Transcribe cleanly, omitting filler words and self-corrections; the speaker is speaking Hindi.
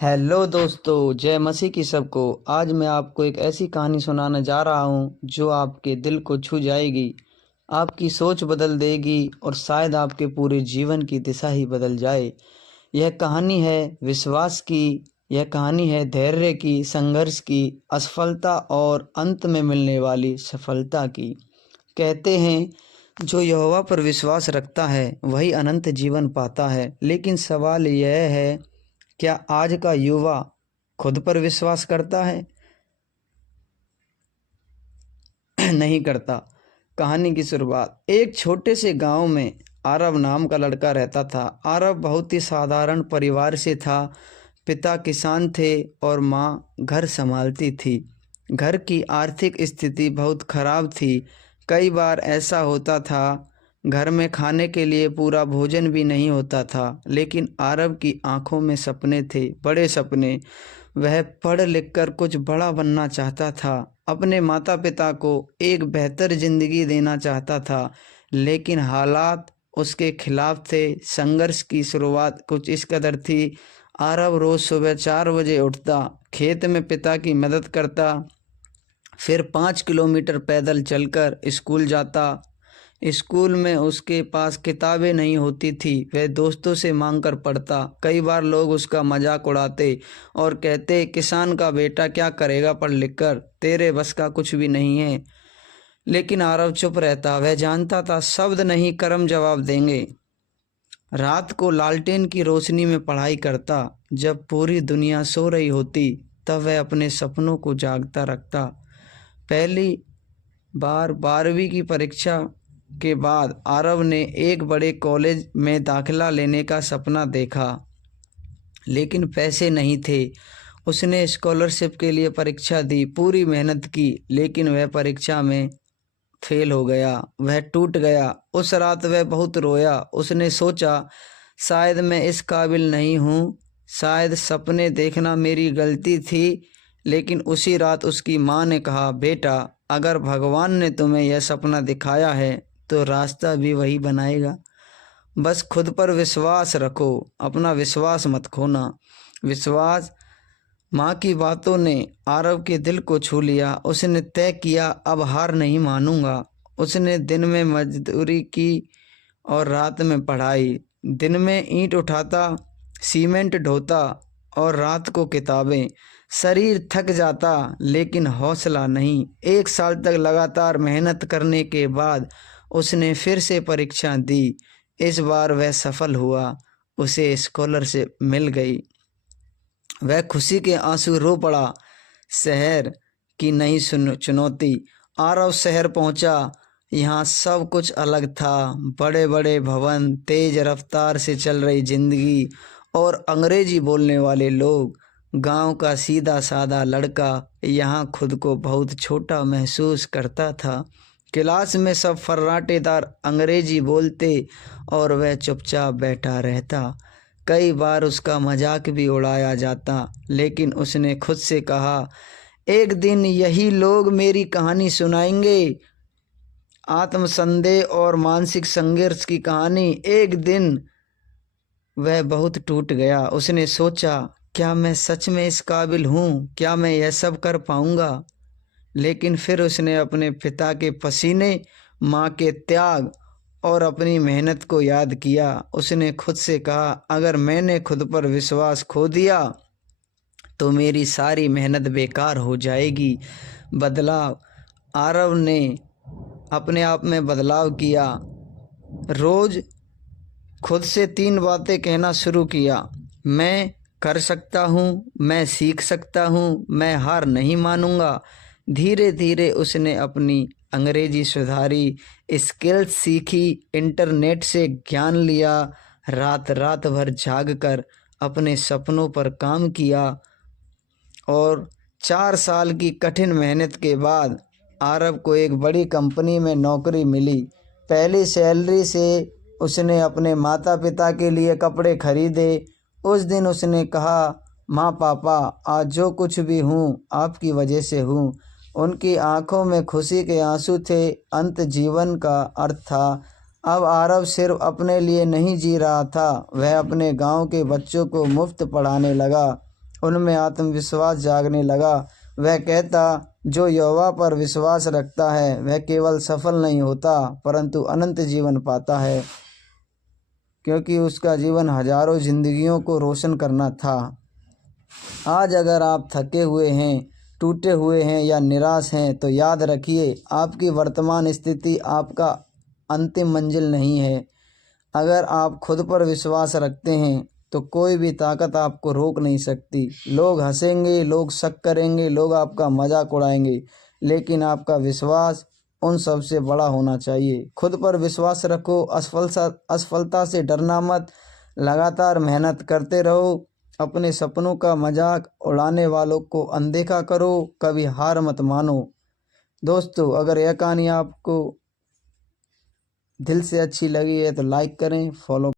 हेलो दोस्तों, जय मसीह की सबको। आज मैं आपको एक ऐसी कहानी सुनाने जा रहा हूँ जो आपके दिल को छू जाएगी, आपकी सोच बदल देगी और शायद आपके पूरे जीवन की दिशा ही बदल जाए। यह कहानी है विश्वास की। यह कहानी है धैर्य की, संघर्ष की, असफलता और अंत में मिलने वाली सफलता की। कहते हैं जो यहोवा पर विश्वास रखता है वही अनंत जीवन पाता है। लेकिन सवाल यह है, क्या आज का युवा खुद पर विश्वास करता है? नहीं करता। कहानी की शुरुआत एक छोटे से गांव में आरव नाम का लड़का रहता था। आरव बहुत ही साधारण परिवार से था। पिता किसान थे और माँ घर संभालती थी। घर की आर्थिक स्थिति बहुत खराब थी। कई बार ऐसा होता था घर में खाने के लिए पूरा भोजन भी नहीं होता था। लेकिन आरव की आंखों में सपने थे, बड़े सपने। वह पढ़ लिख कर कुछ बड़ा बनना चाहता था, अपने माता पिता को एक बेहतर जिंदगी देना चाहता था। लेकिन हालात उसके खिलाफ थे। संघर्ष की शुरुआत कुछ इस कदर थी। आरव रोज सुबह 4 बजे उठता, खेत में पिता की मदद करता, फिर 5 किलोमीटर पैदल चलकर स्कूल जाता। स्कूल में उसके पास किताबें नहीं होती थी, वह दोस्तों से मांगकर पढ़ता। कई बार लोग उसका मजाक उड़ाते और कहते, किसान का बेटा क्या करेगा पढ़ लिख कर, तेरे बस का कुछ भी नहीं है। लेकिन आरव चुप रहता। वह जानता था शब्द नहीं कर्म जवाब देंगे। रात को लालटेन की रोशनी में पढ़ाई करता। जब पूरी दुनिया सो रही होती तब वह अपने सपनों को जागता रखता। पहली बार 12वीं की परीक्षा के बाद आरव ने एक बड़े कॉलेज में दाखिला लेने का सपना देखा, लेकिन पैसे नहीं थे। उसने स्कॉलरशिप के लिए परीक्षा दी, पूरी मेहनत की, लेकिन वह परीक्षा में फेल हो गया। वह टूट गया। उस रात वह बहुत रोया। उसने सोचा, शायद मैं इस काबिल नहीं हूँ, शायद सपने देखना मेरी गलती थी। लेकिन उसी रात उसकी माँ ने कहा, बेटा, अगर भगवान ने तुम्हें यह सपना दिखाया है तो रास्ता भी वही बनाएगा। बस खुद पर विश्वास रखो, अपना विश्वास मत खोना। विश्वास। माँ की बातों ने आरव के दिल को छू लिया। उसने तय किया, अब हार नहीं मानूंगा। उसने दिन में मजदूरी की और रात में पढ़ाई। दिन में ईंट उठाता, सीमेंट ढोता और रात को किताबें। शरीर थक जाता लेकिन हौसला नहीं। 1 साल तक लगातार मेहनत करने के बाद उसने फिर से परीक्षा दी। इस बार वह सफल हुआ। उसे स्कॉलरशिप मिल गई। वह खुशी के आंसू रो पड़ा। शहर की नई चुनौती। आरव शहर पहुंचा। यहाँ सब कुछ अलग था। बड़े बड़े भवन, तेज रफ्तार से चल रही जिंदगी और अंग्रेजी बोलने वाले लोग। गांव का सीधा साधा लड़का यहाँ खुद को बहुत छोटा महसूस करता था। क्लास में सब फर्राटेदार अंग्रेजी बोलते और वह चुपचाप बैठा रहता। कई बार उसका मजाक भी उड़ाया जाता, लेकिन उसने खुद से कहा, एक दिन यही लोग मेरी कहानी सुनाएंगे। आत्मसंदेह और मानसिक संघर्ष की कहानी। एक दिन वह बहुत टूट गया। उसने सोचा, क्या मैं सच में इस काबिल हूँ? क्या मैं यह सब कर पाऊँगा? लेकिन फिर उसने अपने पिता के पसीने, माँ के त्याग और अपनी मेहनत को याद किया। उसने खुद से कहा, अगर मैंने खुद पर विश्वास खो दिया तो मेरी सारी मेहनत बेकार हो जाएगी। बदलाव। आरव ने अपने आप में बदलाव किया। रोज खुद से 3 बातें कहना शुरू किया। मैं कर सकता हूँ, मैं सीख सकता हूँ, मैं हार नहीं मानूंगा। धीरे धीरे उसने अपनी अंग्रेजी सुधारी, स्किल्स सीखी, इंटरनेट से ज्ञान लिया, रात रात भर जाग कर अपने सपनों पर काम किया। और 4 साल की कठिन मेहनत के बाद आरव को एक बड़ी कंपनी में नौकरी मिली। पहली सैलरी से उसने अपने माता पिता के लिए कपड़े खरीदे। उस दिन उसने कहा, माँ पापा, आज जो कुछ भी हूँ आपकी वजह से हूँ। उनकी आंखों में खुशी के आंसू थे। अंत जीवन का अर्थ था। अब आरव सिर्फ अपने लिए नहीं जी रहा था, वह अपने गांव के बच्चों को मुफ्त पढ़ाने लगा। उनमें आत्मविश्वास जागने लगा। वह कहता, जो यहोवा पर विश्वास रखता है वह केवल सफल नहीं होता परंतु अनंत जीवन पाता है, क्योंकि उसका जीवन हजारों जिंदगियों को रोशन करना था। आज अगर आप थके हुए हैं, टूटे हुए हैं या निराश हैं तो याद रखिए, आपकी वर्तमान स्थिति आपका अंतिम मंजिल नहीं है। अगर आप खुद पर विश्वास रखते हैं तो कोई भी ताकत आपको रोक नहीं सकती। लोग हंसेंगे, लोग शक करेंगे, लोग आपका मजाक उड़ाएंगे, लेकिन आपका विश्वास उन सब से बड़ा होना चाहिए। खुद पर विश्वास रखो, असफलता से डरना मत, लगातार मेहनत करते रहो। अपने सपनों का मजाक उड़ाने वालों को अनदेखा करो, कभी हार मत मानो। दोस्तों, अगर यह कहानी आपको दिल से अच्छी लगी है तो लाइक करें, फॉलो